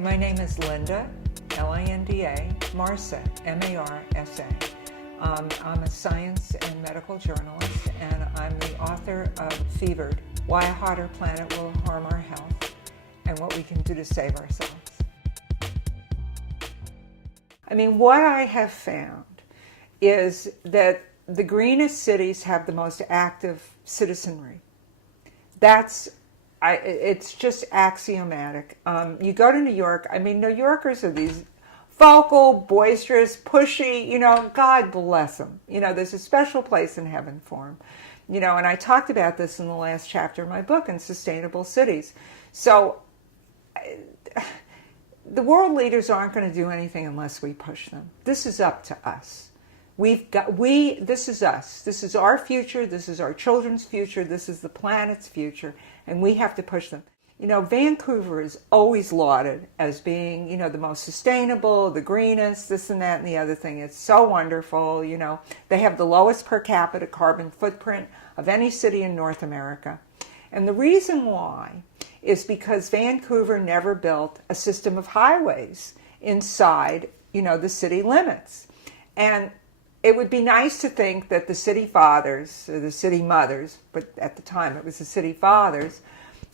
My name is Linda, Linda Marsa, Marsa. I'm a science and medical journalist, and I'm the author of Fevered, Why a Hotter Planet Will Harm Our Health, and What We Can Do to Save Ourselves. I mean, what I have found is that the greenest cities have the most active citizenry. It's just axiomatic. You go to New York, I mean, New Yorkers are these vocal, boisterous, pushy, God bless them. There's a special place in heaven for them. And I talked about this in the last chapter of my book, in Sustainable Cities. So the world leaders aren't going to do anything unless we push them. This is up to us. This is us. This is our future. This is our children's future. This is the planet's future. And we have to push them. Vancouver is always lauded as being, the most sustainable, the greenest, this and that and the other thing. It's so wonderful. They have the lowest per capita carbon footprint of any city in North America. And the reason why is because Vancouver never built a system of highways inside, the city limits. And it would be nice to think that the city fathers, or the city mothers, but at the time it was the city fathers,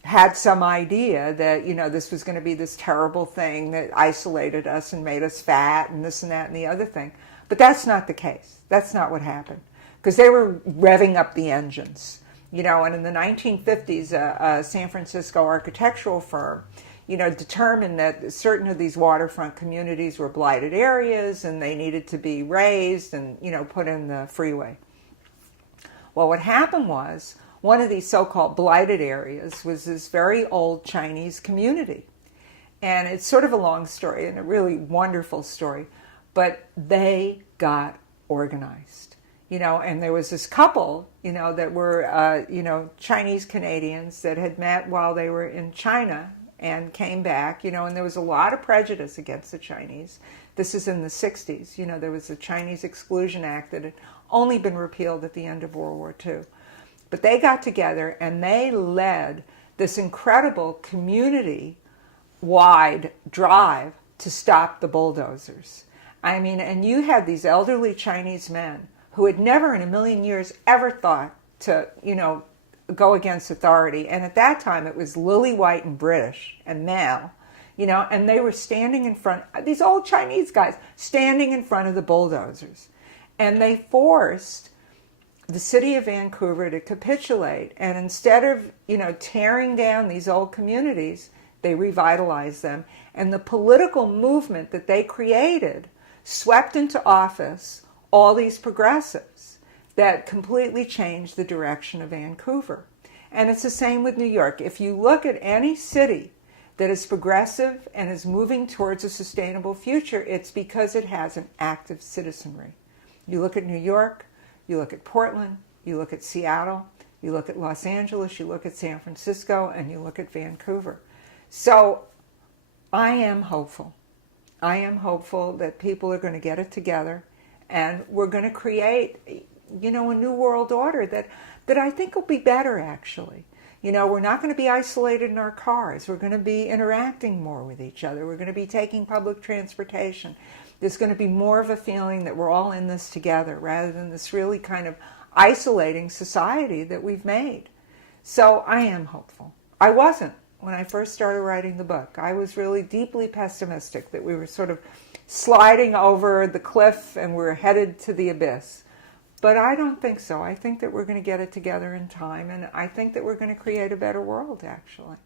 had some idea that, this was going to be this terrible thing that isolated us and made us fat and this and that and the other thing. But that's not the case. That's not what happened. Because they were revving up the engines. And in the 1950s, a San Francisco architectural firm determined that certain of these waterfront communities were blighted areas and they needed to be raised and, put in the freeway. Well, what happened was one of these so-called blighted areas was this very old Chinese community. And it's sort of a long story and a really wonderful story, but they got organized. And there was this couple, that were, Chinese Canadians that had met while they were in China and came back, and there was a lot of prejudice against the Chinese. This is in the 60s. There was the Chinese Exclusion Act that had only been repealed at the end of World War II. But they got together and they led this incredible community-wide drive to stop the bulldozers. I mean, and you had these elderly Chinese men who had never in a million years ever thought to, go against authority. And at that time, it was lily white and British and male, and they were standing in front, these old Chinese guys, standing in front of the bulldozers. And they forced the city of Vancouver to capitulate. And instead of, tearing down these old communities, they revitalized them. And the political movement that they created swept into office all these progressives that completely changed the direction of Vancouver. And it's the same with New York. If you look at any city that is progressive and is moving towards a sustainable future, it's because it has an active citizenry. You look at New York, you look at Portland, you look at Seattle, you look at Los Angeles, you look at San Francisco, and you look at Vancouver. So I am hopeful. I am hopeful that people are going to get it together and we're going to create, a new world order that I think will be better, actually. We're not going to be isolated in our cars. We're going to be interacting more with each other. We're going to be taking public transportation. There's going to be more of a feeling that we're all in this together rather than this really kind of isolating society that we've made. So I am hopeful. I wasn't when I first started writing the book. I was really deeply pessimistic that we were sort of sliding over the cliff and we're headed to the abyss. But I don't think so. I think that we're going to get it together in time, and I think that we're going to create a better world, actually.